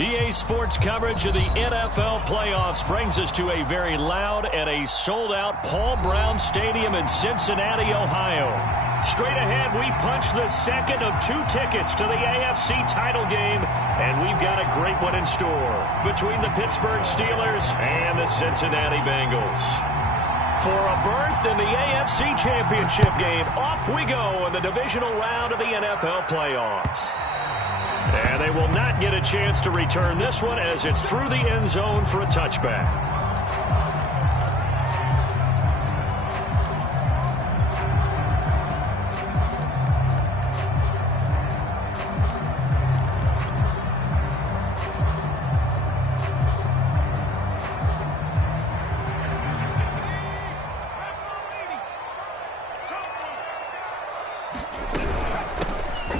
EA Sports coverage of the NFL playoffs brings us to a very loud and a sold-out Paul Brown Stadium in Cincinnati, Ohio. Straight ahead, we punch the second of 2 tickets to the AFC title game, and we've got a great one in store between the Pittsburgh Steelers and the Cincinnati Bengals. For a berth in the AFC Championship game, off we go in the divisional round of the NFL playoffs. And they will not get a chance to return this one as it's through the end zone for a touchback.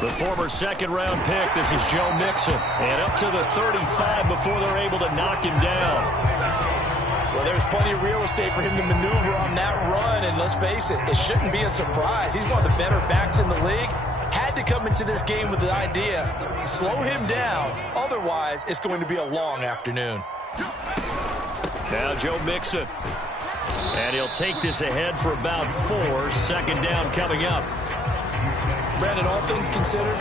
The former second-round pick, this is Joe Mixon. And up to the 35 before they're able to knock him down. Well, there's plenty of real estate for him to maneuver on that run. And let's face it, it shouldn't be a surprise. He's one of the better backs in the league. Had to come into this game with the idea, slow him down. Otherwise, it's going to be a long afternoon. Now Joe Mixon. And he'll take this ahead for about 4. Second down coming up. Brandon, all things considered,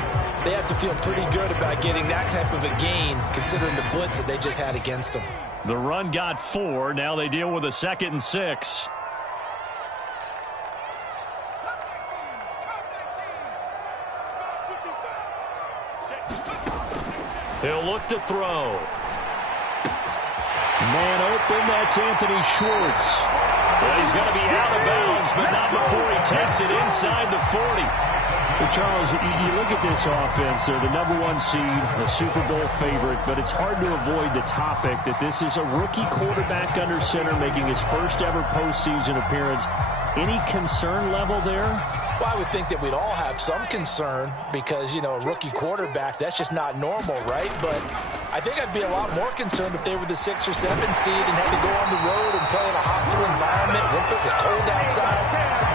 they have to feel pretty good about getting that type of a gain, considering the blitz that they just had against them. The run got 4. Now they deal with a 2nd and 6. He'll look to throw. Man open, that's Anthony Schwartz. Well, he's going to be out of bounds, but not before he takes it inside the 40. Well, Charles, you look at this offense. They're the #1 seed, a Super Bowl favorite, but it's hard to avoid the topic that this is a rookie quarterback under center making his first ever postseason appearance. Any concern level there? Well, I would think that we'd all have some concern because, you know, a rookie quarterback, that's just not normal, right? But I think I'd be a lot more concerned if they were the 6 or 7 seed and had to go on the road and play in a hostile environment. What if it was cold outside?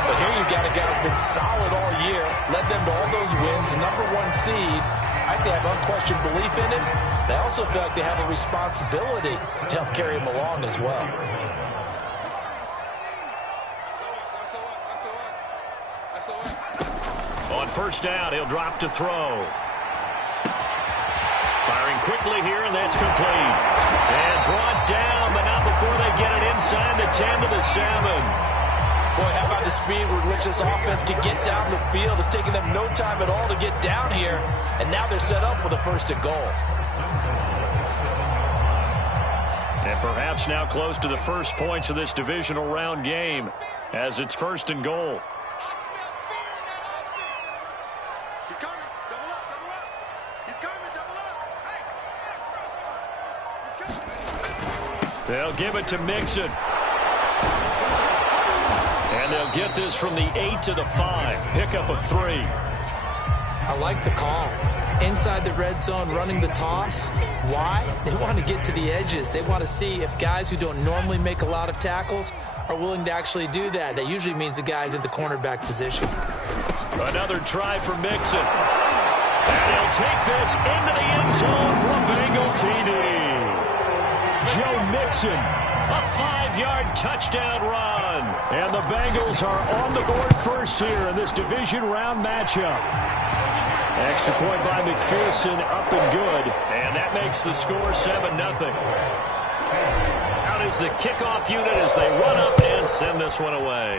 But here you've got a guy who's been solid all year, led them to all those wins, #1 seed. I think they have unquestioned belief in him. They also feel like they have a responsibility to help carry him along as well. On first down, he'll drop to throw. Firing quickly here, and that's complete. And brought down, but not before they get it inside the 10 to the 7. Boy, how about the speed with which this offense can get down the field? It's taken them no time at all to get down here, and now they're set up with a 1st and goal. And perhaps now close to the first points of this divisional round game as it's 1st and goal. They'll give it to Mixon. And they'll get this from the 8 to the 5. Pickup of 3. I like the call. Inside the red zone, running the toss. Why? They want to get to the edges. They want to see if guys who don't normally make a lot of tackles are willing to actually do that. That usually means the guy's in the cornerback position. Another try for Mixon. And he'll take this into the end zone for a Bengal TD. Joe Mixon, a 5-yard touchdown run. And the Bengals are on the board first here in this division round matchup. Extra point by McPherson, up and good. And that makes the score 7-0. Out is the kickoff unit as they run up and send this one away.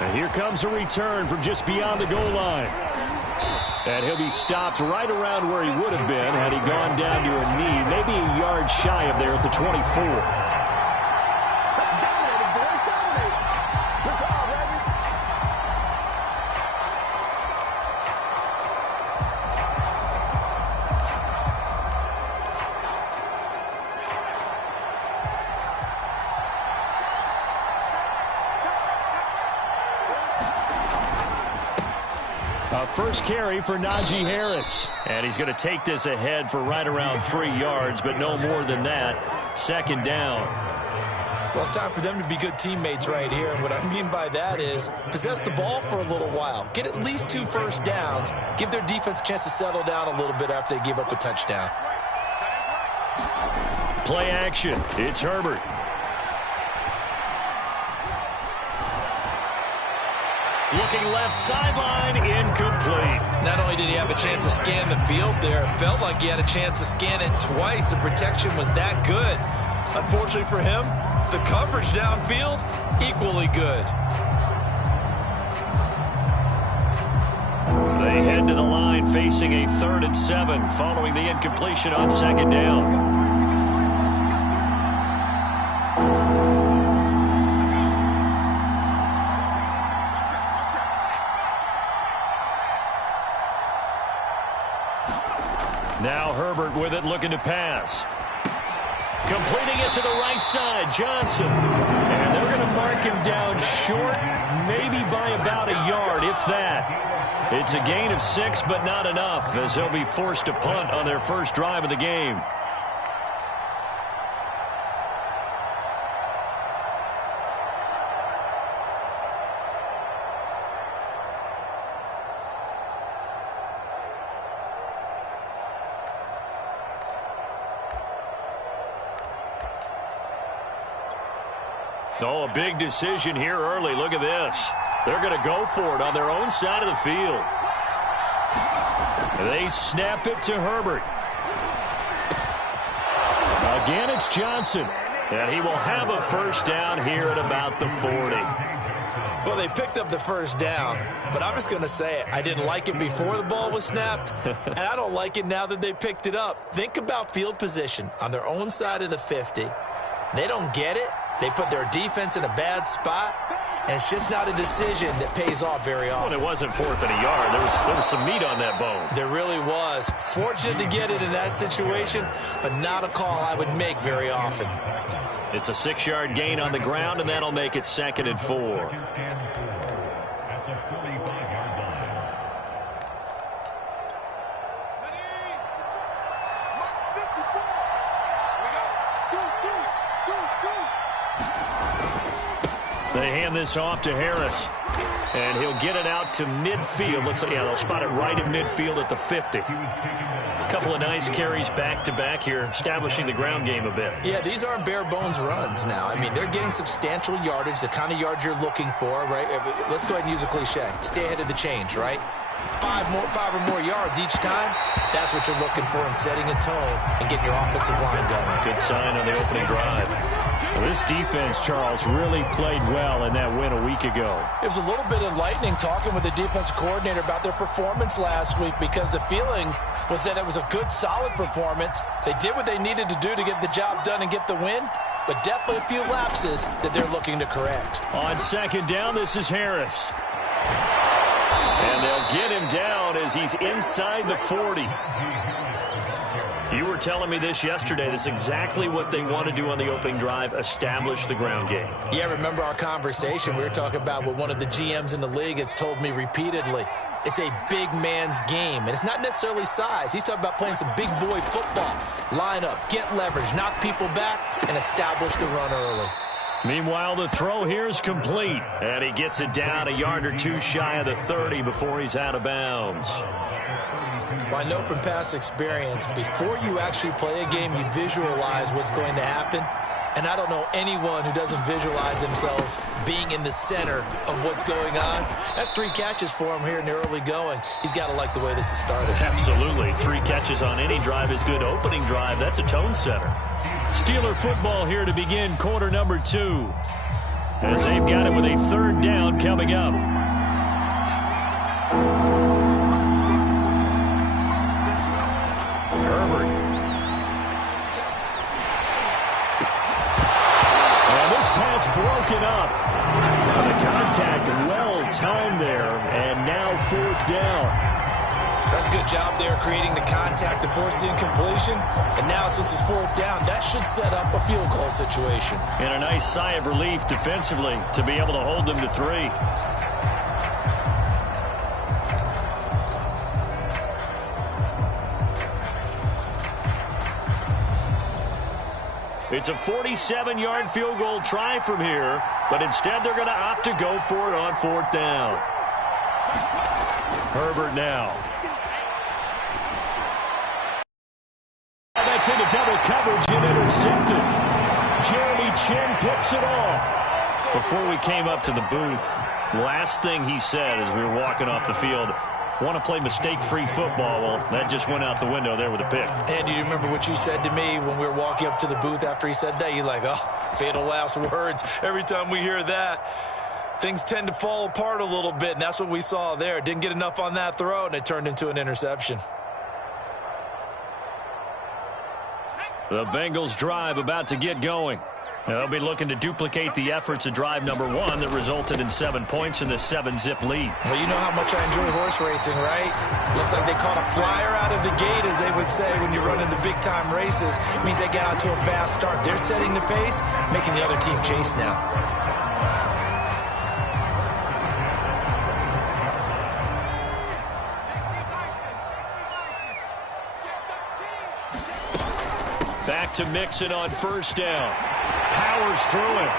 And here comes a return from just beyond the goal line. And he'll be stopped right around where he would have been had he gone down to a knee, maybe a yard shy of there at the 24. First carry for Najee Harris. And he's going to take this ahead for right around 3 yards, but no more than that. 2nd down. Well, it's time for them to be good teammates right here. And what I mean by that is possess the ball for a little while. Get at least 2 first downs. Give their defense a chance to settle down a little bit after they give up a touchdown. Play action. It's Herbert. Looking left sideline, incomplete. Not only did he have a chance to scan the field there, it felt like he had a chance to scan it twice. The protection was that good. Unfortunately for him, the coverage downfield, equally good. They head to the line facing a 3rd and 7 following the incompletion on 2nd down. Now Herbert with it, looking to pass. Completing it to the right side, Johnson. And they're going to mark him down short, maybe by about a yard, if that. It's a gain of 6, but not enough, as he'll be forced to punt on their first drive of the game. Oh, a big decision here early. Look at this. They're going to go for it on their own side of the field. They snap it to Herbert. Again, it's Johnson. And he will have a first down here at about the 40. Well, they picked up the first down, but I'm just going to say it. I didn't like it before the ball was snapped, and I don't like it now that they picked it up. Think about field position on their own side of the 50. They don't get it. They put their defense in a bad spot, and it's just not a decision that pays off very often. Well, it wasn't 4th and a yard. There was some meat on that bone. There really was. Fortunate to get it in that situation, but not a call I would make very often. It's a 6-yard gain on the ground, and that'll make it 2nd and 4. They hand this off to Harris, and he'll get it out to midfield. Looks like, yeah, they'll spot it right in midfield at the 50. A couple of nice carries back-to-back here, establishing the ground game a bit. Yeah, these aren't bare-bones runs now. I mean, they're getting substantial yardage, the kind of yards you're looking for, right? Let's go ahead and use a cliche. Stay ahead of the change, right? 5 or more yards each time, that's what you're looking for in setting a tone and getting your offensive line going. Good sign on the opening drive. Well, this defense, Charles, really played well in that win a week ago. It was a little bit enlightening talking with the defensive coordinator about their performance last week, because the feeling was that it was a good, solid performance. They did what they needed to do to get the job done and get the win, but definitely a few lapses that they're looking to correct. On 2nd down, this is Harris. And they'll get him down as he's inside the 40. You were telling me this yesterday. This is exactly what they want to do on the opening drive, establish the ground game. Yeah, remember our conversation? We were talking about what one of the GMs in the league has told me repeatedly. It's a big man's game, and it's not necessarily size. He's talking about playing some big boy football. Line up, get leverage, knock people back, and establish the run early. Meanwhile, the throw here is complete, and he gets it down a yard or two shy of the 30 before he's out of bounds. Well, I know from past experience, before you actually play a game, you visualize what's going to happen. And I don't know anyone who doesn't visualize themselves being in the center of what's going on. That's 3 catches for him here in the early going. He's got to like the way this has started. Absolutely. 3 catches on any drive is good. Opening drive, that's a tone setter. Steeler football here to begin quarter number 2. As they've got it with a 3rd down coming up. Herbert. And this pass broken up. The contact well timed there, and now 4th down. That's a good job there creating the contact to force the incompletion. And now since it's 4th down, that should set up a field goal situation. And a nice sigh of relief defensively to be able to hold them to 3. It's a 47-yard field goal try from here, but instead they're going to opt to go for it on 4th down. Herbert now. That's into double coverage and intercepted. Jeremy Chin picks it off. Before we came up to the booth, last thing he said as we were walking off the field, want to play mistake-free football. Well, that just went out the window there with a pick. And do you remember what you said to me when we were walking up to the booth after he said that? You're like, oh, fatal last words. Every time we hear that, things tend to fall apart a little bit, and that's what we saw there. Didn't get enough on that throw, and it turned into an interception. The Bengals drive about to get going. Now, they'll be looking to duplicate the efforts of drive number 1 that resulted in 7 points in the 7-zip lead. Well, you know how much I enjoy horse racing, right? Looks like they caught a flyer out of the gate, as they would say when you're running the big-time races. It means they get out to a fast start. They're setting the pace, making the other team chase now. Back to Mixon on 1st down. Powers through him.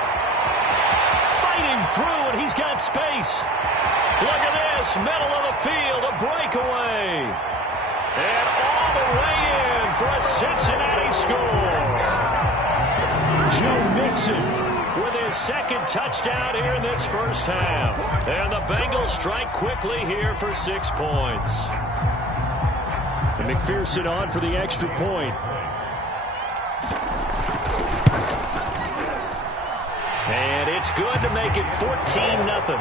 Fighting through, and he's got space. Look at this. Middle of the field, a breakaway. And all the way in for a Cincinnati score. Joe Mixon with his 2nd touchdown here in this first half. And the Bengals strike quickly here for 6 points. And McPherson on for the extra point. And it's good to make it 14-0.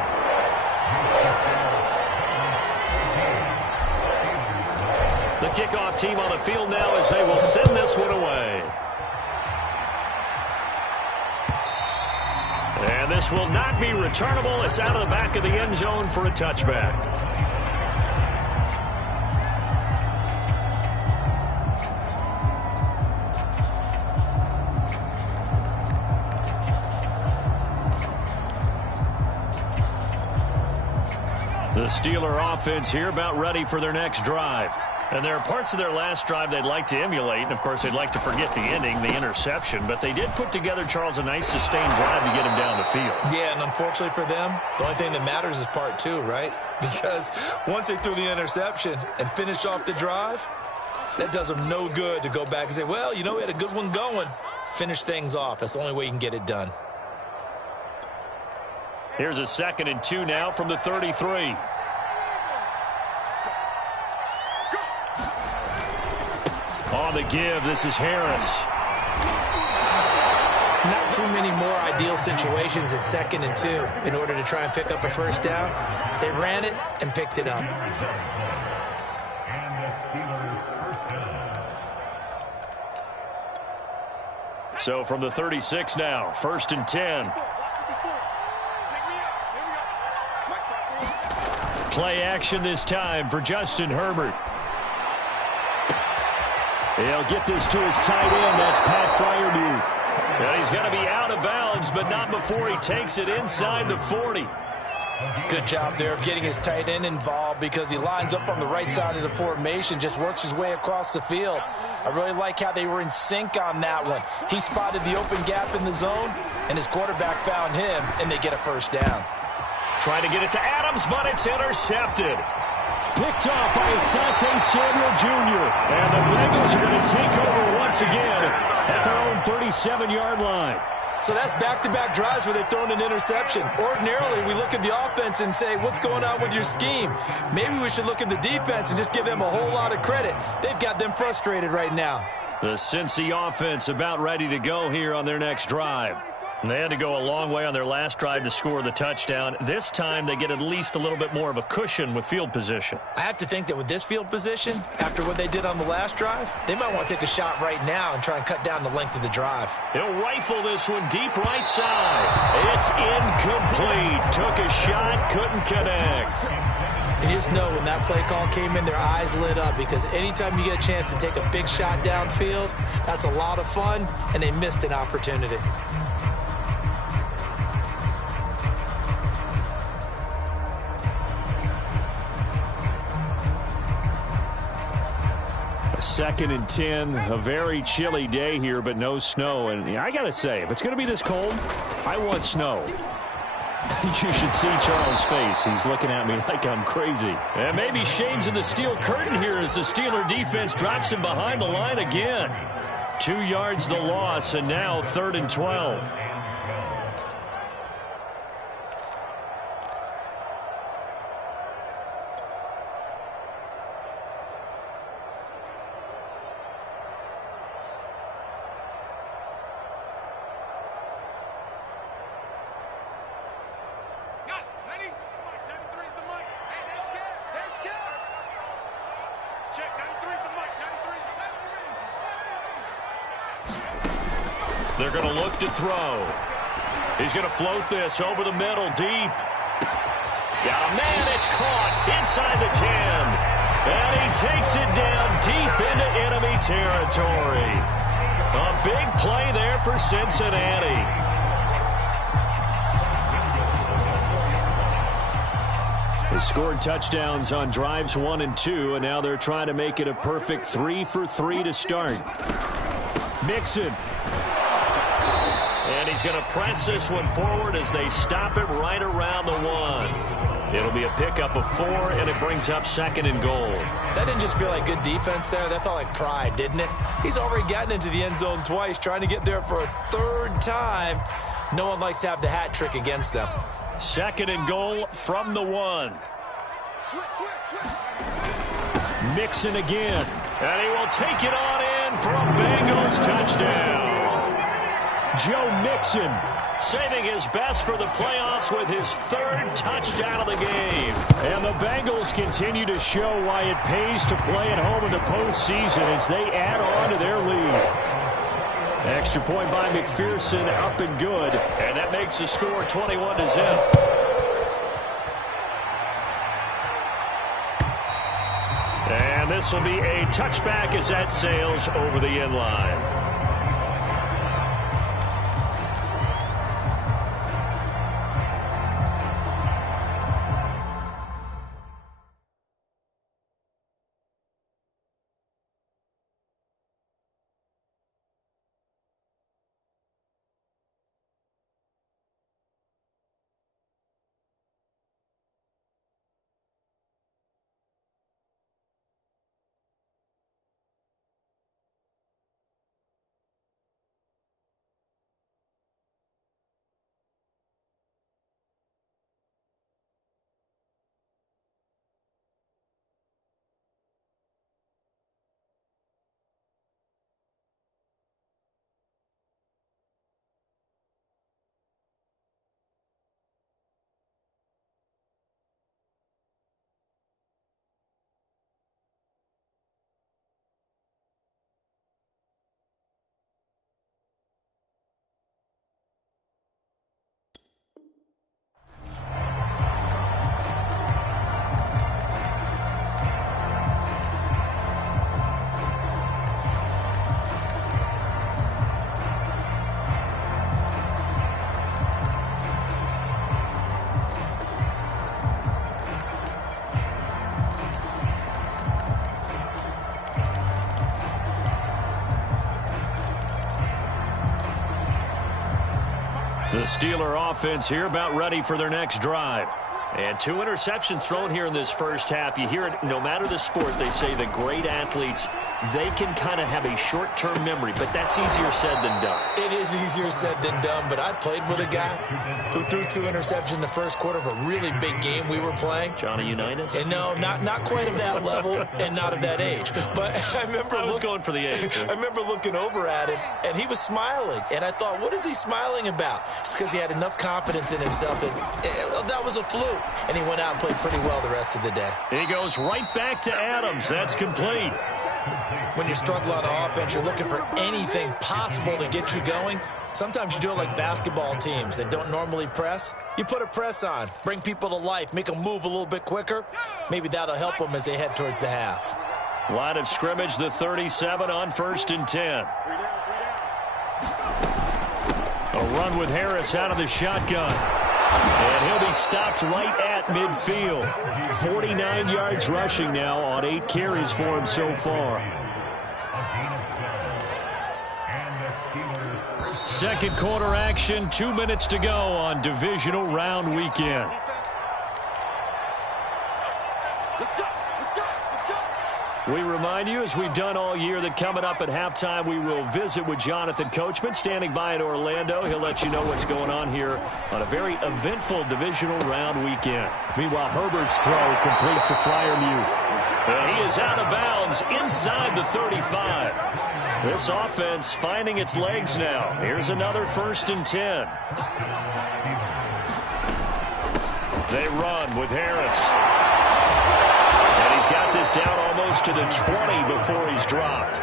The kickoff team on the field now as they will send this one away. And this will not be returnable. It's out of the back of the end zone for a touchback. The Steeler offense here about ready for their next drive. And there are parts of their last drive they'd like to emulate. And, of course, they'd like to forget the ending, the interception. But they did put together, Charles, a nice sustained drive to get him down the field. Yeah, and unfortunately for them, the only thing that matters is part 2, right? Because once they threw the interception and finished off the drive, that does them no good to go back and say, well, you know, we had a good one going. Finish things off. That's the only way you can get it done. Here's a 2nd and 2 now from the 33. On the give, this is Harris. Not too many more ideal situations at 2nd and 2 in order to try and pick up a first down. They ran it and picked it up. So from the 36 now, 1st and 10. Play action this time for Justin Herbert. He'll get this to his tight end. That's Pat Freiermuth. And he's going to be out of bounds, but not before he takes it inside the 40. Good job there of getting his tight end involved because he lines up on the right side of the formation, just works his way across the field. I really like how they were in sync on that one. He spotted the open gap in the zone, and his quarterback found him, and they get a first down. Trying to get it to Adams, but it's intercepted. Picked off by Asante Samuel Jr. And the Bengals are going to take over once again at their own 37-yard line. So that's back-to-back drives where they've thrown an interception. Ordinarily, we look at the offense and say, what's going on with your scheme? Maybe we should look at the defense and just give them a whole lot of credit. They've got them frustrated right now. The Cincy offense about ready to go here on their next drive. And they had to go a long way on their last drive to score the touchdown. This time, they get at least a little bit more of a cushion with field position. I have to think that with this field position, after what they did on the last drive, they might want to take a shot right now and try and cut down the length of the drive. He'll rifle this one deep right side. It's incomplete. Took a shot, couldn't connect. And you just know when that play call came in, their eyes lit up because anytime you get a chance to take a big shot downfield, that's a lot of fun, and they missed an opportunity. 2nd and 10, a very chilly day here, but no snow. And I got to say, if it's going to be this cold, I want snow. You should see Charles' face. He's looking at me like I'm crazy. And maybe shades in the steel curtain here as the Steeler defense drops him behind the line again. 2 yards the loss, and now 3rd and 12. They're going to look to throw. He's going to float this over the middle, deep. Got a man, it's caught inside the 10. And he takes it down deep into enemy territory. A big play there for Cincinnati. They scored touchdowns on drives 1 and 2, and now they're trying to make it a perfect 3 for 3 to start. Mixon. And he's going to press this one forward as they stop it right around the 1. It'll be a pickup of 4, and it brings up 2nd and goal. That didn't just feel like good defense there. That felt like pride, didn't it? He's already gotten into the end zone twice, trying to get there for a 3rd time. No one likes to have the hat trick against them. 2nd and goal from the 1. Mixon again. And he will take it on in for a Bengals touchdown. Joe Mixon saving his best for the playoffs with his 3rd touchdown of the game. And the Bengals continue to show why it pays to play at home in the postseason as they add on to their lead. Extra point by McPherson, up and good. And that makes the score 21-0. And this will be a touchback as that sails over the end line. The Steeler offense here about ready for their next drive. And 2 interceptions thrown here in this first half. You hear it, no matter the sport, they say the great athletes, they can kind of have a short-term memory, but that's easier said than done. It is easier said than done, but I played with a guy who threw 2 interceptions in the first quarter of a really big game we were playing. Johnny Unitas? And no, not quite of that level and not of that age. But I remember I was going for the age. I remember looking over at him, and he was smiling. And I thought, what is he smiling about? It's because he had enough confidence in himself that was a fluke. And he went out and played pretty well the rest of the day. He goes right back to Adams. That's complete. When you struggle on offense, you're looking for anything possible to get you going. Sometimes you do it like basketball teams that don't normally press. You put a press on, bring people to life, make them move a little bit quicker. Maybe that'll help them as they head towards the half. Line of scrimmage, the 37 on 1st and 10. A run with Harris out of the shotgun. And he'll be stopped right at midfield. 49 yards rushing now on 8 carries for him so far. Second quarter action, 2 minutes to go on divisional round weekend. We remind you, as we've done all year, that coming up at halftime, we will visit with Jonathan Coachman, standing by in Orlando. He'll let you know what's going on here on a very eventful divisional round weekend. Meanwhile, Herbert's throw completes a Freiermuth. He is out of bounds inside the 35. This offense finding its legs now. Here's another 1st and 10. They run with Harris. And he's got this down almost to the 20 before he's dropped.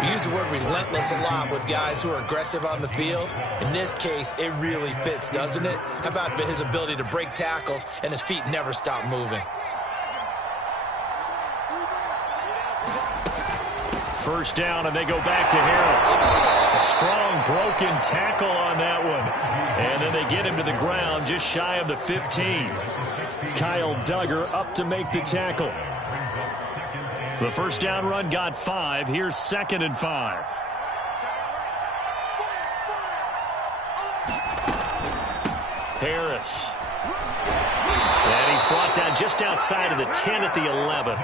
We use the word relentless a lot with guys who are aggressive on the field. In this case, it really fits, doesn't it? How about his ability to break tackles and his feet never stop moving? First down, and they go back to Harris. A strong broken tackle on that one. And then they get him to the ground just shy of the 15. Kyle Duggar up to make the tackle. The first down run got 5. Here's 2nd and 5. Harris. And he's brought down just outside of the 10 at the 11.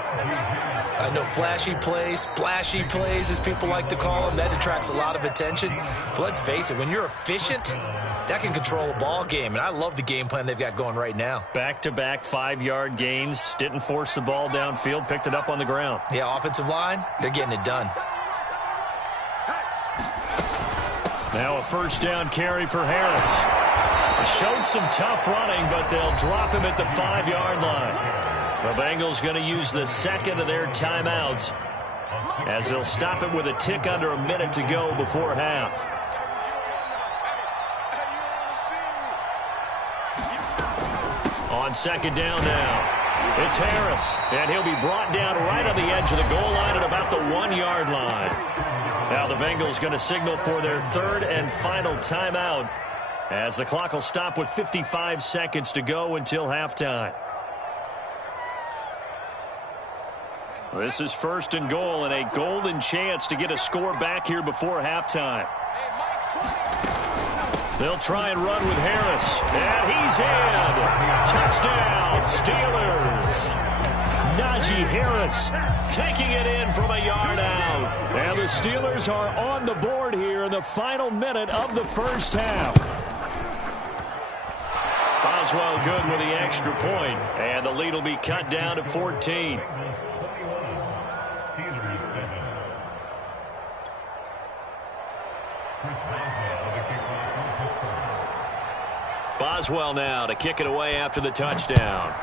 I know flashy plays, splashy plays, as people like to call them, that attracts a lot of attention. But let's face it, when you're efficient, that can control a ball game. And I love the game plan they've got going right now. Back-to-back 5-yard gains. Didn't force the ball downfield. Picked it up on the ground. Yeah, offensive line, they're getting it done. Now a first down carry for Harris. Showed some tough running, but they'll drop him at the 5-yard line. The Bengals going to use the second of their timeouts as they'll stop it with a tick under a minute to go before half. On second down now, it's Harris, and he'll be brought down right on the edge of the goal line at about the 1-yard line. Now the Bengals going to signal for their 3rd and final timeout as the clock will stop with 55 seconds to go until halftime. This is 1st and goal and a golden chance to get a score back here before halftime. They'll try and run with Harris. And he's in. Touchdown, Steelers. Najee Harris taking it in from a yard out. And the Steelers are on the board here in the final minute of the first half. Boswell good with the extra point. And the lead will be cut down to 14. Boswell now to kick it away after the touchdown.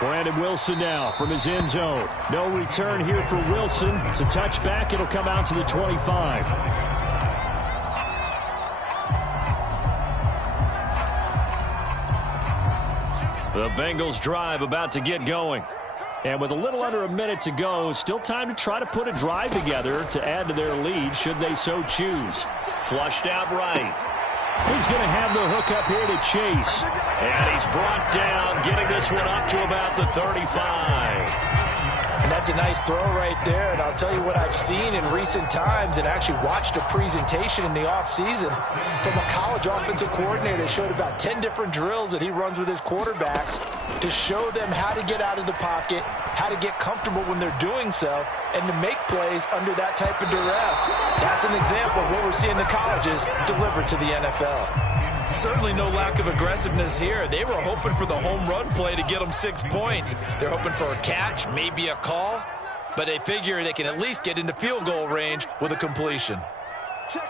Brandon Wilson now from his end zone. No return here for Wilson. It's a touchback. It'll come out to the 25. The Bengals drive about to get going. And with a little under a minute to go, still time to try to put a drive together to add to their lead should they so choose. Flushed out right. He's going to have the hook up here to Chase. And he's brought down, getting this one up to about the 35. And that's a nice throw right there. And I'll tell you what I've seen in recent times and actually watched a presentation in the offseason from a college offensive coordinator that showed about 10 different drills that he runs with his quarterbacks to show them how to get out of the pocket, how to get comfortable when they're doing so, and to make plays under that type of duress. That's an example of what we're seeing in colleges delivered to the NFL. Certainly no lack of aggressiveness here. They were hoping for the home run play to get them 6 points. They're hoping for a catch, maybe a call, but they figure they can at least get into field goal range with a completion. Check.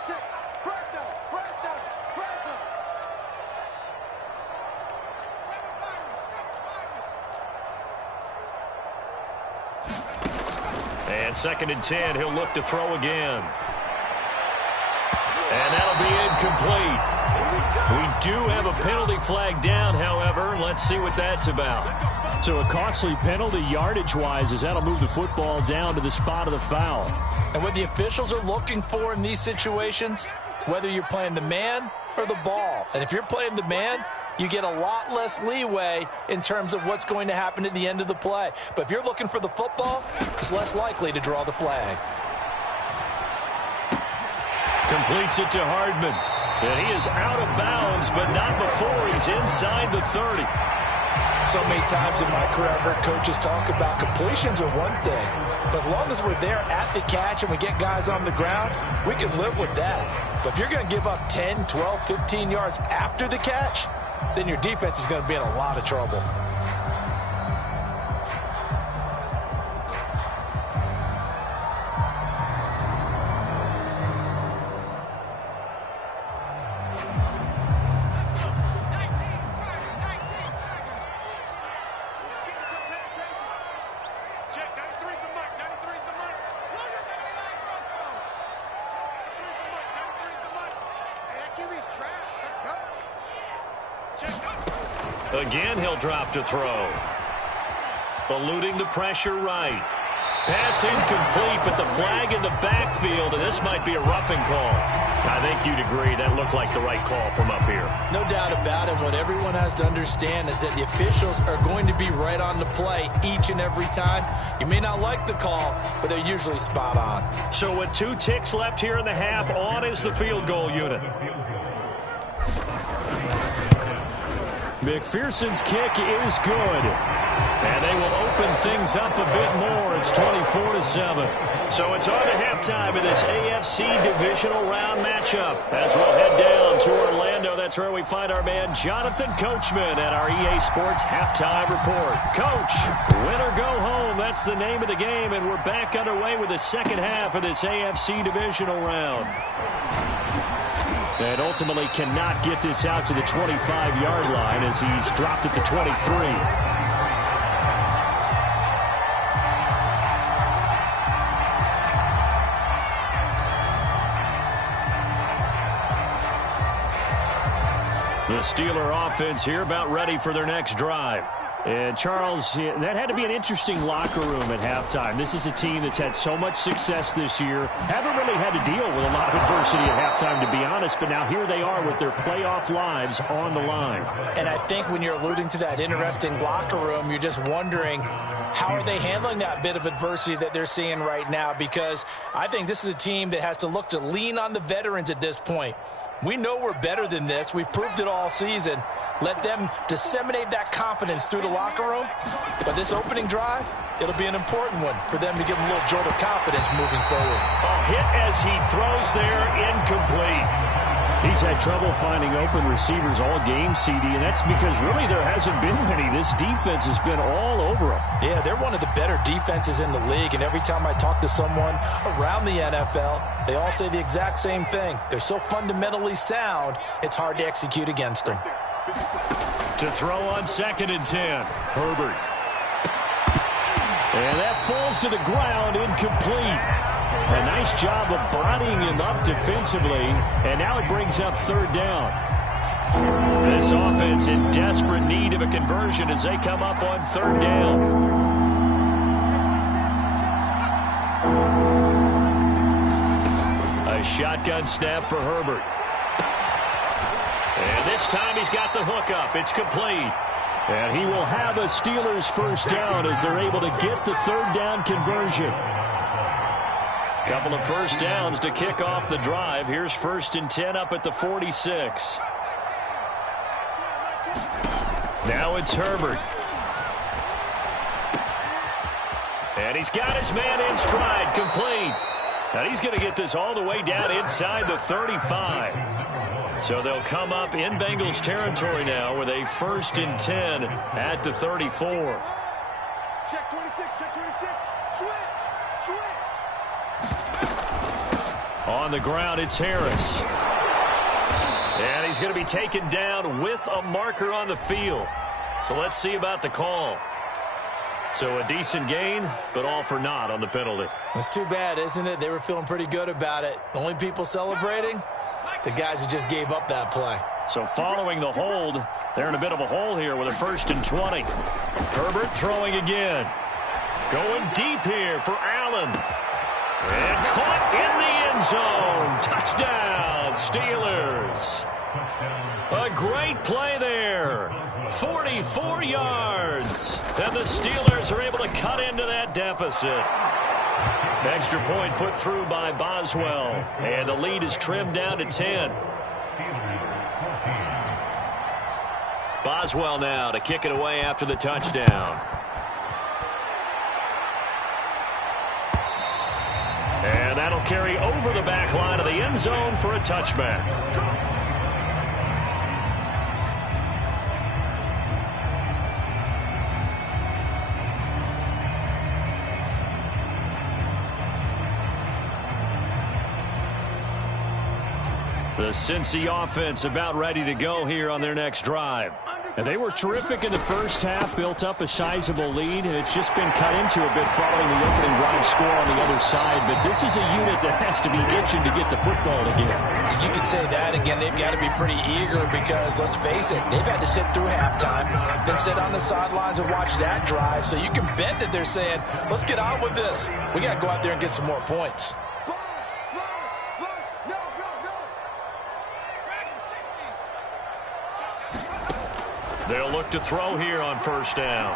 And 2nd and 10, he'll look to throw again. And that'll be incomplete. We do have a penalty flag down, however. Let's see what that's about. So a costly penalty yardage-wise as that'll move the football down to the spot of the foul. And what the officials are looking for in these situations, whether you're playing the man or the ball. And if you're playing the man, you get a lot less leeway in terms of what's going to happen at the end of the play. But if you're looking for the football, it's less likely to draw the flag. Completes it to Hardman. And he is out of bounds, but not before he's inside the 30. So many times in my career, I've heard coaches talk about completions are one thing. But as long as we're there at the catch and we get guys on the ground, we can live with that. But if you're going to give up 10, 12, 15 yards after the catch, then your defense is going to be in a lot of trouble. Again, he'll drop to throw. Eluding the pressure right. Pass incomplete, but the flag in the backfield, and this might be a roughing call. I think you'd agree that looked like the right call from up here. No doubt about it. What everyone has to understand is that the officials are going to be right on the play each and every time. You may not like the call, but they're usually spot on. So with 2 ticks left here in the half, on is the field goal unit. McPherson's kick is good. And they will open things up a bit more. It's 24-7. So it's on to halftime in this AFC divisional round matchup. As we'll head down to Orlando, that's where we find our man Jonathan Coachman at our EA Sports halftime report. Coach, win or go home, that's the name of the game, and we're back underway with the second half of this AFC divisional round. And ultimately cannot get this out to the 25-yard line as he's dropped at the 23. The Steeler offense here about ready for their next drive. And, Charles, that had to be an interesting locker room at halftime. This is a team that's had so much success this year. Haven't really had to deal with a lot of adversity at halftime, to be honest. But now here they are with their playoff lives on the line. And I think when you're alluding to that interesting locker room, you're just wondering, how are they handling that bit of adversity that they're seeing right now? Because I think this is a team that has to look to lean on the veterans at this point. We know we're better than this. We've proved it all season. Let them disseminate that confidence through the locker room. But this opening drive, it'll be an important one for them to give them a little jolt of confidence moving forward. A hit as he throws there, incomplete. He's had trouble finding open receivers all game, CD, and that's because really there hasn't been many. This defense has been all over them. Yeah, they're one of the better defenses in the league, and every time I talk to someone around the NFL, they all say the exact same thing. They're so fundamentally sound, it's hard to execute against them. To throw on 2nd and 10, Herbert. And that falls to the ground, incomplete. A nice job of bodying him up defensively, and now it brings up 3rd down. This offense in desperate need of a conversion as they come up on 3rd down. A shotgun snap for Herbert. And this time he's got the hook up. It's complete. And he will have a Steelers 1st down as they're able to get the 3rd down conversion. Couple of 1st downs to kick off the drive. Here's 1st and 10 up at the 46. Now it's Herbert. And he's got his man in stride, complete. Now he's going to get this all the way down inside the 35. So they'll come up in Bengals territory now with a 1st and 10 at the 34. Check 26, check 26. Switch. On the ground, it's Harris. And he's going to be taken down with a marker on the field. So let's see about the call. So a decent gain, but all for naught on the penalty. It's too bad, isn't it? They were feeling pretty good about it. The only people celebrating, the guys who just gave up that play. So following the hold, they're in a bit of a hole here with a 1st and 20. Herbert throwing again. Going deep here for Allen. And caught in the end zone. Touchdown, Steelers. A great play there. 44 yards. And the Steelers are able to cut into that deficit. Extra point put through by Boswell. And the lead is trimmed down to 10. Boswell now to kick it away after the touchdown. And that'll carry over the back line of the end zone for a touchback. The Cincy offense about ready to go here on their next drive. And they were terrific in the first half, built up a sizable lead, and it's just been cut into a bit following the opening drive score on the other side. But this is a unit that has to be itching to get the football again. You could say that again. They've got to be pretty eager because, let's face it, they've had to sit through halftime, then sit on the sidelines and watch that drive. So you can bet that they're saying, let's get on with this. We got to go out there and get some more points. They'll look to throw here on first down.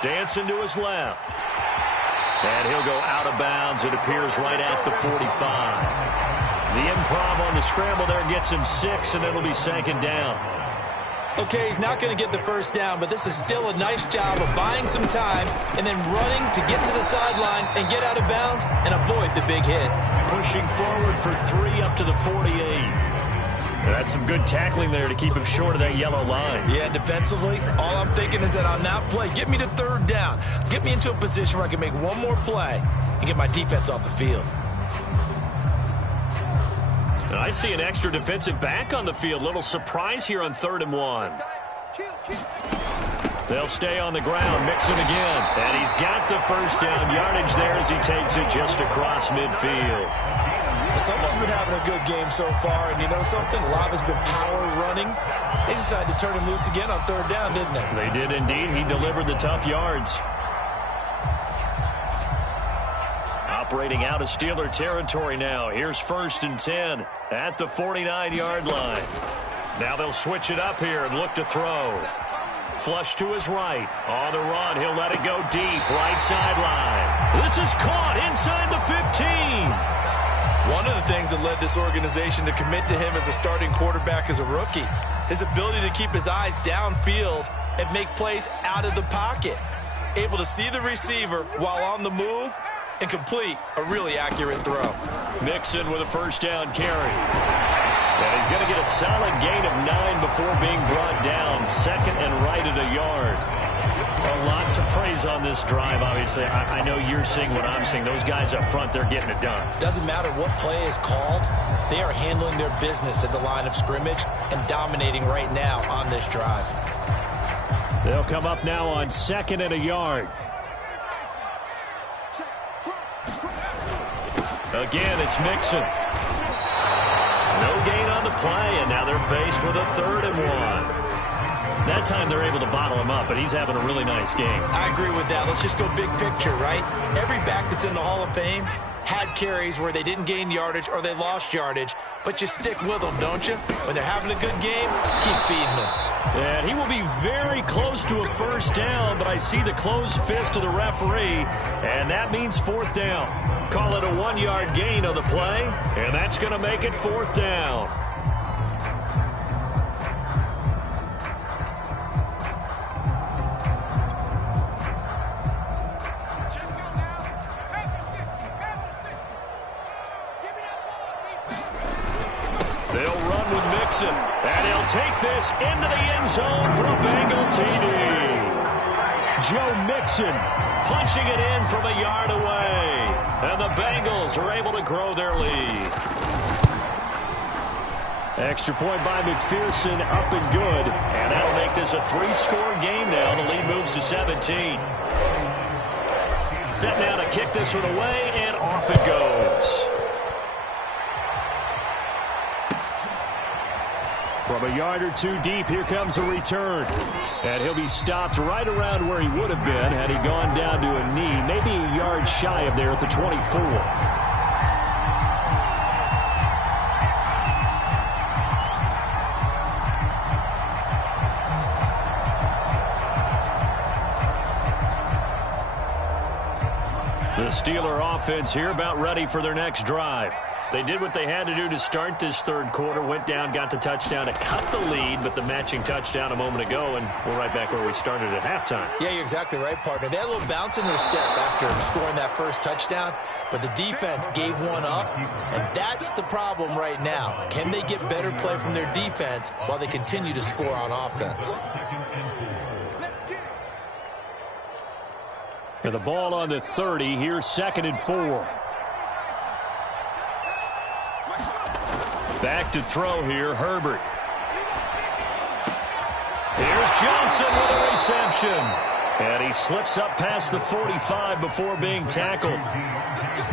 Dancing to his left. And he'll go out of bounds. It appears right at the 45. The improv on the scramble there gets him 6, and it'll be second down. Okay, he's not going to get the first down, but this is still a nice job of buying some time and then running to get to the sideline and get out of bounds and avoid the big hit. Pushing forward for 3 up to the 48. That's some good tackling there to keep him short of that yellow line. Yeah, defensively, all I'm thinking is that on that play, get me to third down. Get me into a position where I can make one more play and get my defense off the field. And I see an extra defensive back on the field. Little surprise here on 3rd and 1. They'll stay on the ground, mix him again. And he's got the first down yardage there as he takes it just across midfield. Someone's been having a good game so far, and you know something? A lot has been power running. They decided to turn him loose again on 3rd down, didn't they? They did indeed. He delivered the tough yards. Operating out of Steeler territory now. Here's 1st and 10 at the 49-yard line. Now they'll switch it up here and look to throw. Flush to his right. On the run, he'll let it go deep. Right sideline. This is caught inside the 15. One of the things that led this organization to commit to him as a starting quarterback as a rookie, his ability to keep his eyes downfield and make plays out of the pocket. Able to see the receiver while on the move and complete a really accurate throw. Mixon with a first down carry. And he's going to get a solid gain of 9 before being brought down. 2nd and right at a yard. Well, lots of praise on this drive, obviously. I know you're seeing what I'm seeing. Those guys up front, they're getting it done. Doesn't matter what play is called. They are handling their business at the line of scrimmage and dominating right now on this drive. They'll come up now on 2nd and a yard. Again, it's Mixon. No gain on the play, and now they're faced with a 3rd and 1. That time they're able to bottle him up, but he's having a really nice game. I agree with that. Let's just go big picture, right? Every back that's in the Hall of Fame had carries where they didn't gain yardage or they lost yardage, but you stick with them, don't you? When they're having a good game, keep feeding them. And he will be very close to a first down, but I see the closed fist of the referee, and that means 4th down. Call it a 1-yard gain of the play, and that's going to make it 4th down. They'll run with Mixon, and he'll take this into the end zone for a Bengal TD. Joe Mixon punching it in from a yard away, and the Bengals are able to grow their lead. Extra point by McPherson, up and good. And that'll make this a 3-score game now. The lead moves to 17. Set now to kick this one away, and off it goes. From a yard or 2 deep, here comes a return. And he'll be stopped right around where he would have been had he gone down to a knee. Maybe a yard shy of there at the 24. The Steeler offense here about ready for their next drive. They did what they had to do to start this third quarter, went down, got the touchdown to cut the lead, but the matching touchdown a moment ago, and we're right back where we started at halftime. Yeah, you're exactly right, partner. They had a little bounce in their step after scoring that first touchdown, but the defense gave one up, and that's the problem right now. Can they get better play from their defense while they continue to score on offense? And the ball on the 30. Here's 2nd and 4. Back to throw here, Herbert. Here's Johnson with a reception. And he slips up past the 45 before being tackled.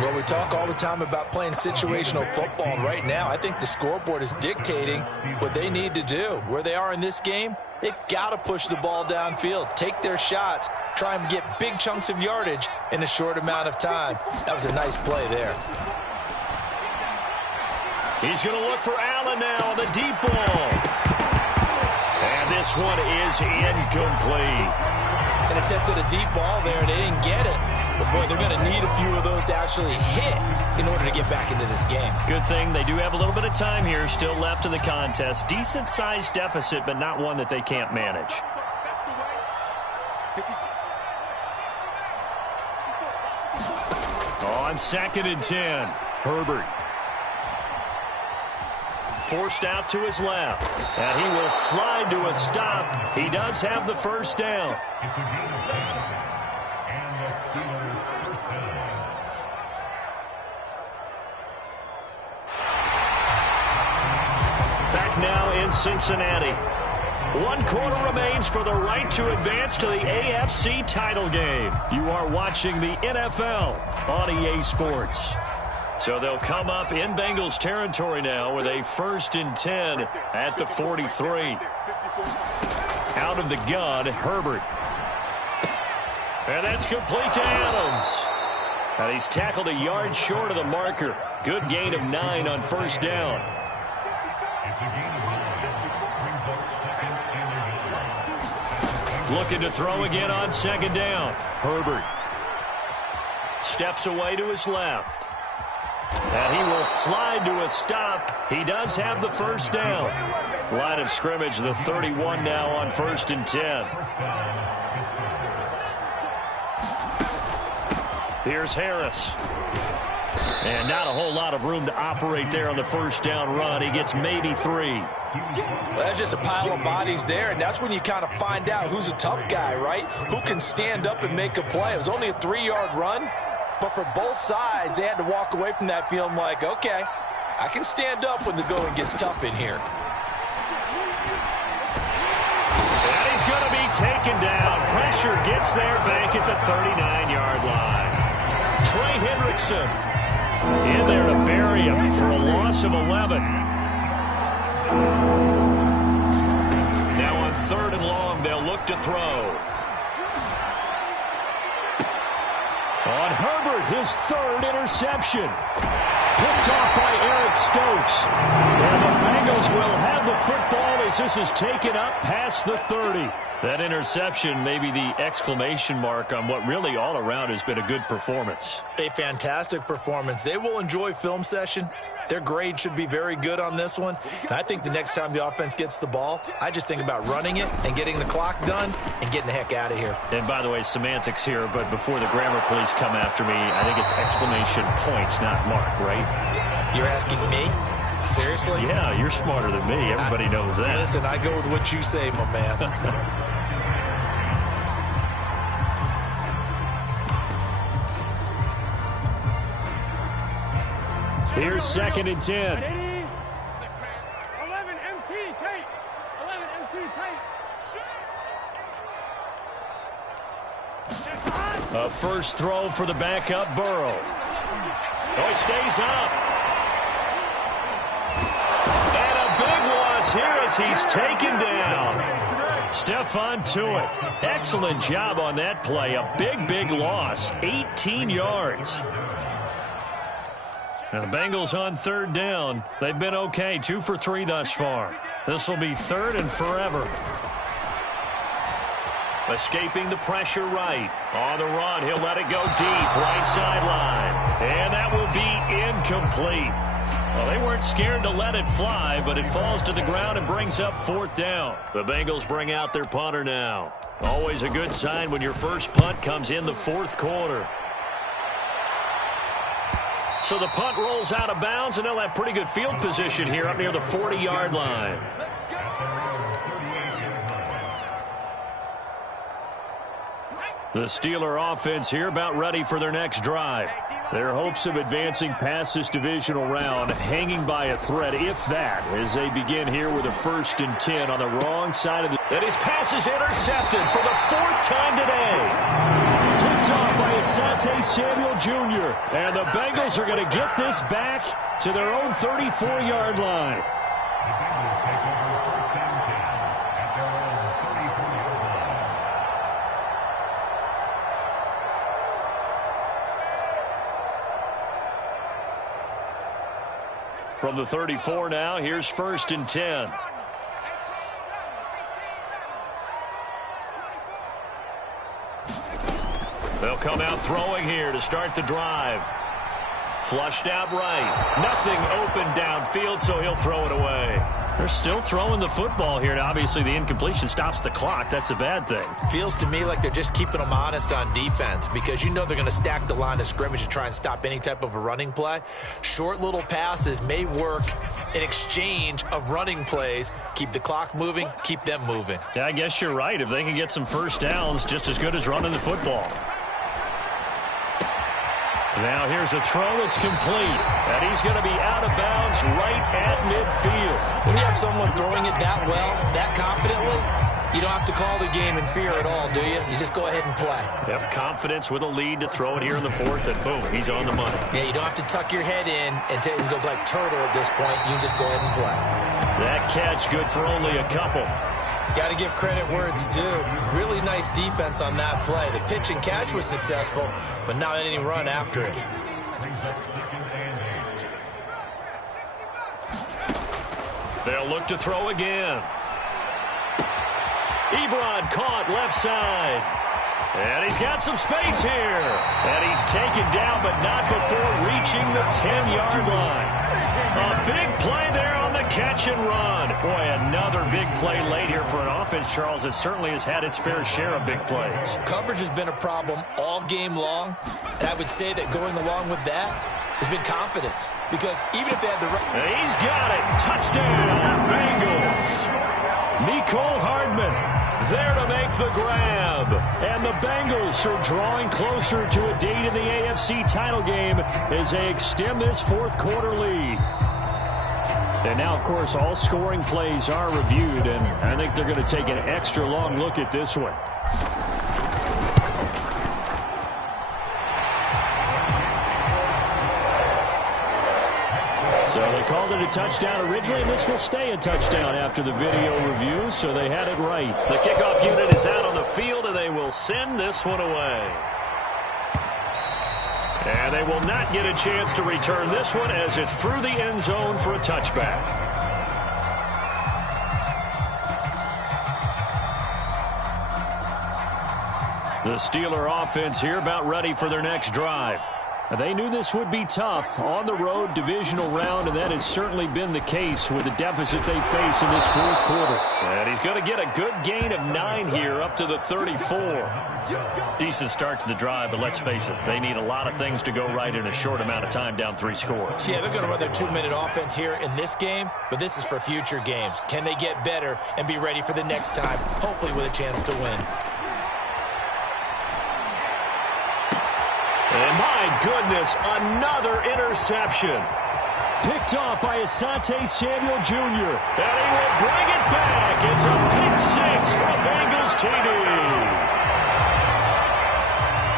Well, we talk all the time about playing situational football, and right now I think the scoreboard is dictating what they need to do. Where they are in this game, they've got to push the ball downfield, take their shots, try and get big chunks of yardage in a short amount of time. That was a nice play there. He's going to look for Allen now on the deep ball. And this one is incomplete. An attempt at a deep ball there, and they didn't get it. But, boy, they're going to need a few of those to actually hit in order to get back into this game. Good thing they do have a little bit of time here still left in the contest. Decent-sized deficit, but not one that they can't manage. On 2nd and 10, Herbert. Forced out to his left. And he will slide to a stop. He does have the first down. Back now in Cincinnati. 1 quarter remains for the right to advance to the AFC title game. You are watching the NFL on EA Sports. So they'll come up in Bengals territory now with a 1st and 10 at the 43. Out of the gun, Herbert. And that's complete to Adams. And he's tackled a yard short of the marker. Good gain of 9 on 1st down. Looking to throw again on 2nd down. Herbert steps away to his left. And he will slide to a stop. He does have the first down. Line of scrimmage, the 31 now on 1st and 10. Here's Harris. And not a whole lot of room to operate there on the first down run. He gets maybe 3. Well, that's just a pile of bodies there, and that's when you kind of find out who's a tough guy, right? Who can stand up and make a play. It was only a 3-yard run. But for both sides, they had to walk away from that feeling like, okay, I can stand up when the going gets tough in here. And he's going to be taken down. Pressure gets there back at the 39-yard line. Trey Hendrickson in there to bury him for a loss of 11. Now on 3rd and long, they'll look to throw. On Herbert, his 3rd interception. Picked off by Eric Stokes. And the Bengals will have the football as this is taken up past the 30. That interception may be the exclamation mark on what really all around has been a good performance. A fantastic performance. They will enjoy film session. Their grade should be very good on this one. And I think the next time the offense gets the ball, I just think about running it and getting the clock done and getting the heck out of here. And by the way, semantics here, but before the grammar police come after me, I think it's exclamation points, not mark, right? You're asking me? Seriously? Yeah, you're smarter than me. Everybody knows that. Listen, I go with what you say, my man. Here's 2nd and 10. 11 MT tight. 11 MT tight. A first throw for the backup, Burrow. Oh, he stays up. And a big loss here as he's taken down. Stephon Tuitt. Excellent job on that play. A big loss. 18 yards. Now the Bengals on third down. They've been okay. 2 for 3 thus far. This will be third and forever. Escaping the pressure right. On the run, he'll let it go deep. Right sideline. And that will be incomplete. Well, they weren't scared to let it fly, but it falls to the ground and brings up fourth down. The Bengals bring out their punter now. Always a good sign when your first punt comes in the fourth quarter. So the punt rolls out of bounds, and they'll have pretty good field position here up near the 40-yard line. The Steeler offense here about ready for their next drive. Their hopes of advancing past this divisional round hanging by a thread, if that, as they begin here with a 1st and 10 on the wrong side of the... And his pass is intercepted for the 4th time today. Picked off by Asante Samuel Jr. And the Bengals are going to get this back to their own 34-yard line. From the 34 now, here's 1st and 10. They'll come out throwing here to start the drive. Flushed out right. Nothing open downfield, so he'll throw it away. They're still throwing the football here. Now, obviously, the incompletion stops the clock. That's a bad thing. Feels to me like they're just keeping them honest on defense because you know they're going to stack the line of scrimmage and try and stop any type of a running play. Short little passes may work in exchange of running plays. Keep the clock moving, keep them moving. Yeah, I guess you're right. If they can get some first downs, just as good as running the football. Now here's a throw that's complete. And he's going to be out of bounds right at midfield. When you have someone throwing it that well, that confidently, you don't have to call the game in fear at all, do you? You just go ahead and play. Yep, confidence with a lead to throw it here in the 4th, and boom, he's on the money. Yeah, you don't have to tuck your head in and go like turtle at this point. You just go ahead and play. That catch good for only a couple. Got to give credit where it's due. Really nice defense on that play. The pitch and catch was successful, but not any run after it. They'll look to throw again. Ebron caught left side. And he's got some space here. And he's taken down, but not before reaching the 10-yard line. A big play there on the catch and run. Boy, another big play late here for an offense, Charles, that certainly has had its fair share of big plays. Coverage has been a problem all game long, and I would say that going along with that has been confidence. Because even if they had the right... And he's got it. Touchdown, Bengals. Mecole Hardman there to make the grab. And the Bengals are drawing closer to a date in the AFC title game as they extend this 4th quarter lead. And now, of course, all scoring plays are reviewed, and I think they're going to take an extra long look at this one. So they called it a touchdown originally, and this will stay a touchdown after the video review, so they had it right. The kickoff unit is out on the field, and they will send this one away. And they will not get a chance to return this one as it's through the end zone for a touchback. The Steeler offense here about ready for their next drive. They knew this would be tough on the road divisional round, and that has certainly been the case with the deficit they face in this 4th quarter. And he's going to get a good gain of 9 here up to the 34. Decent start to the drive, but let's face it, they need a lot of things to go right in a short amount of time down 3 scores. Yeah, they're going to run their 2-minute offense here in this game, but this is for future games. Can they get better and be ready for the next time, hopefully with a chance to win? And my goodness, another interception. Picked off by Asante Samuel Jr. And he will bring it back. It's a pick 6 for Bengals TD.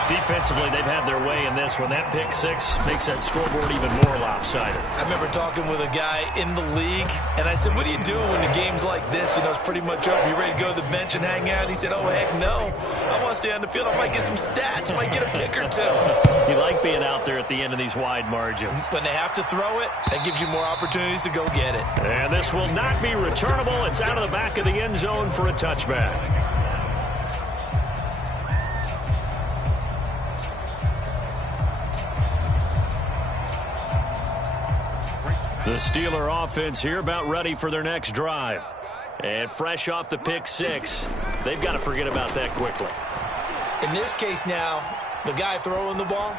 Defensively, they've had their way in this one. That pick six makes that scoreboard even more lopsided. I remember talking with a guy in the league, and I said, what do you do when the game's like this? You know, it's pretty much over. You ready to go to the bench and hang out? He said, oh, heck no. I want to stay on the field. I might get some stats. I might get a pick or two. You like being out there at the end of these wide margins. When they have to throw it, that gives you more opportunities to go get it. And this will not be returnable. It's out of the back of the end zone for a touchback. The Steeler offense here about ready for their next drive. And fresh off the pick six, they've got to forget about that quickly. In this case now, the guy throwing the ball,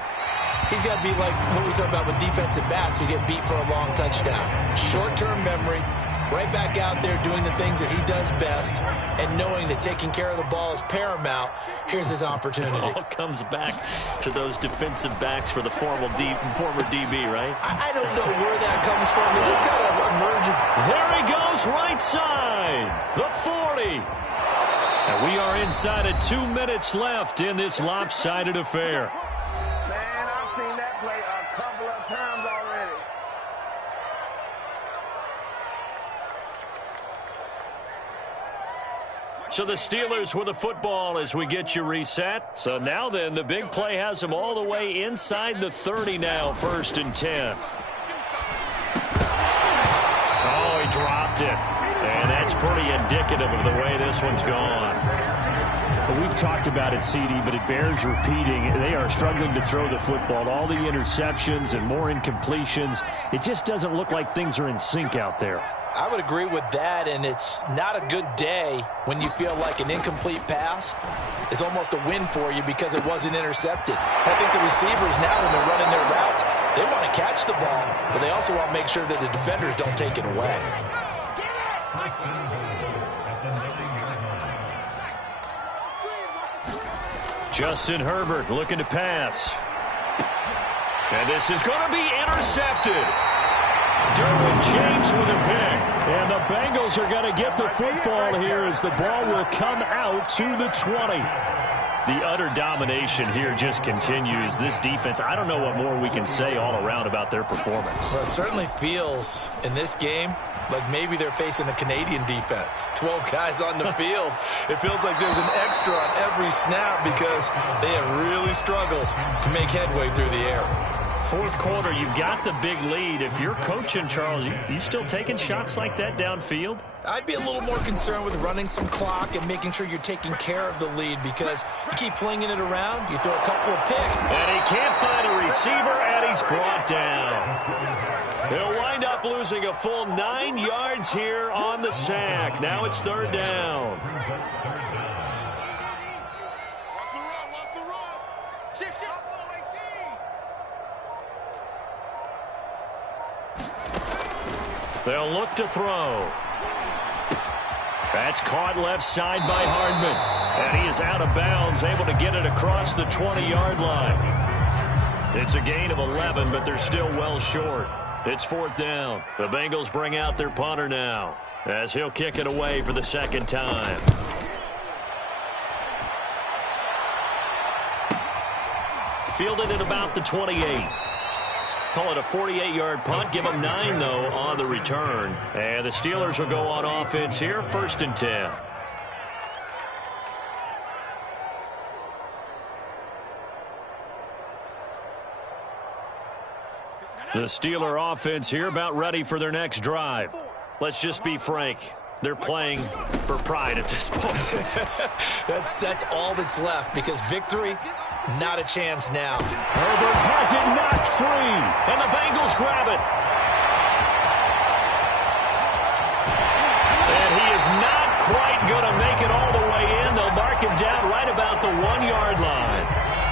he's got to be like what we talk about with defensive backs who get beat for a long touchdown. Short-term memory, right back out there doing the things that he does best, and knowing that taking care of the ball is paramount. Here's his opportunity. It all comes back to those defensive backs for the former DB, right? I don't know where that comes from. It just kind of emerges. There he goes, right side, the 40. And we are inside of 2 minutes left in this lopsided affair. Man, I've seen that play a couple of times already. So the Steelers with the football as we get you reset. So now then, the big play has them all the way inside the 30 now, 1st and 10. Oh, he dropped it. And that's pretty indicative of the way this one's gone. Well, we've talked about it, CD, but it bears repeating. They are struggling to throw the football. All the interceptions and more incompletions. It just doesn't look like things are in sync out there. I would agree with that, and it's not a good day when you feel like an incomplete pass is almost a win for you because it wasn't intercepted. I think the receivers now, when they're running their routes, they want to catch the ball, but they also want to make sure that the defenders don't take it away. Justin Herbert looking to pass. And this is going to be intercepted. Derwin James with a pick. And the Bengals are going to get the football here as the ball will come out to the 20. The utter domination here just continues. This defense, I don't know what more we can say all around about their performance. Well, it certainly feels in this game like maybe they're facing a Canadian defense. 12 guys on the field. It feels like there's an extra on every snap because they have really struggled to make headway through the air. Fourth quarter, you've got the big lead. If you're coaching, Charles, you still taking shots like that downfield? I'd be a little more concerned with running some clock and making sure you're taking care of the lead because you keep flinging it around, you throw a couple of picks. And he can't find a receiver, and he's brought down. He'll wind up losing a full 9 yards here on the sack. Now it's 3rd down. Watch the run. Shift. They'll look to throw. That's caught left side by Hardman. And he is out of bounds, able to get it across the 20-yard line. It's a gain of 11, but they're still well short. It's 4th down. The Bengals bring out their punter now as he'll kick it away for the 2nd time. Fielded at about the 28. Call it a 48-yard punt. Give them 9, though, on the return. And the Steelers will go on offense here, 1st and 10. The Steeler offense here about ready for their next drive. Let's just be frank. They're playing for pride at this point. That's all that's left because victory, not a chance now. Herbert has it knocked free, and the Bengals grab it. And he is not quite going to make it all the way in. They'll mark him down right about the 1-yard line.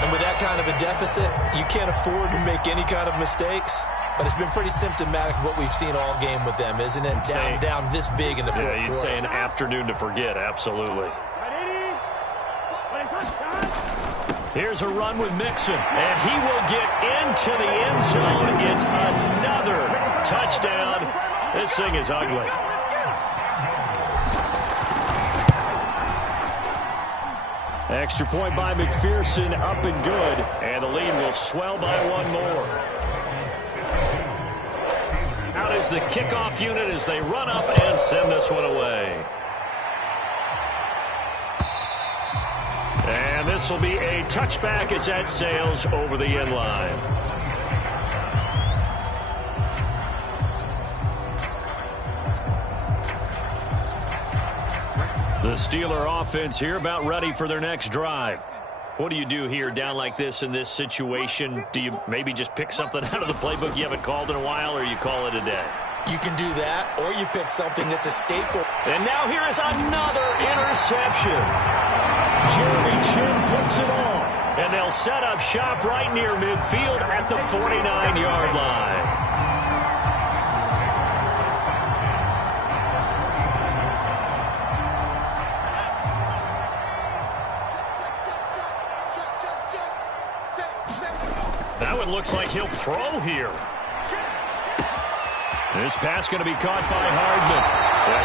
And with that kind of a deficit, you can't afford to make any kind of mistakes. But it's been pretty symptomatic of what we've seen all game with them, isn't it? Down this big in the fourth quarter. Yeah, you'd say an afternoon to forget, absolutely. Here's a run with Mixon, and he will get into the end zone. It's another touchdown. This thing is ugly. Extra point by McPherson, up and good. And the lead will swell by one more. Out is the kickoff unit as they run up and send this one away. And this will be a touchback as that sails over the end line. The Steeler offense here about ready for their next drive. What do you do here down like this in this situation? Do you maybe just pick something out of the playbook you haven't called in a while, or you call it a day? You can do that, or you pick something that's a staple. And now here is another interception. Jeremy Chin picks it off. And they'll set up shop right near midfield at the 49-yard line. That one looks like he'll throw here. This pass going to be caught by Hardman.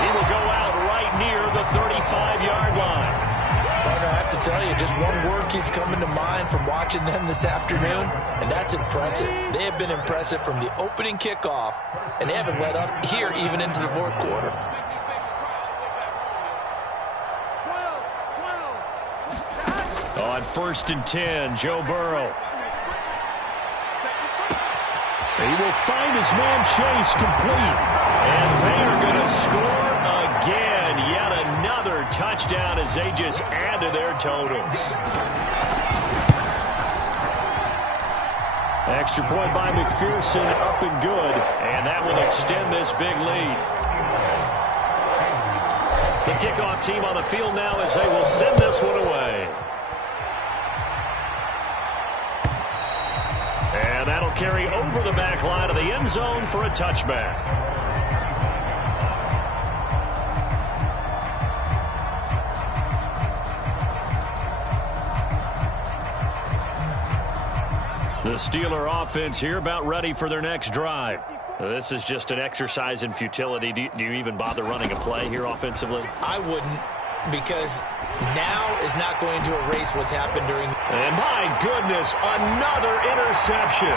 He will go out right near the 35-yard line. Partner, I have to tell you, just one word keeps coming to mind from watching them this afternoon, and that's impressive. They have been impressive from the opening kickoff, and they haven't let up here even into the fourth quarter. On 1st and 10, Joe Burrow. He will find his man Chase complete. And they are going to score again. Yet another touchdown as they just add to their totals. Extra point by McPherson, up and good. And that will extend this big lead. The kickoff team on the field now as they will send this one away. And that'll carry over the back line of the end zone for a touchback. The Steeler offense here about ready for their next drive. This is just an exercise in futility. Do you even bother running a play here offensively? I wouldn't, because now is not going to erase what's happened during. And my goodness, another interception.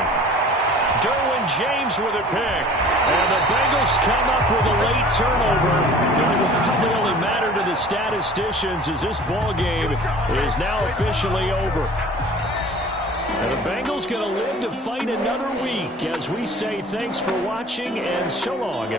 Derwin James with a pick. And the Bengals come up with a late turnover. It will probably only matter to the statisticians as this ball game is now officially over. And the Bengals going to live to fight another week as we say thanks for watching and so long.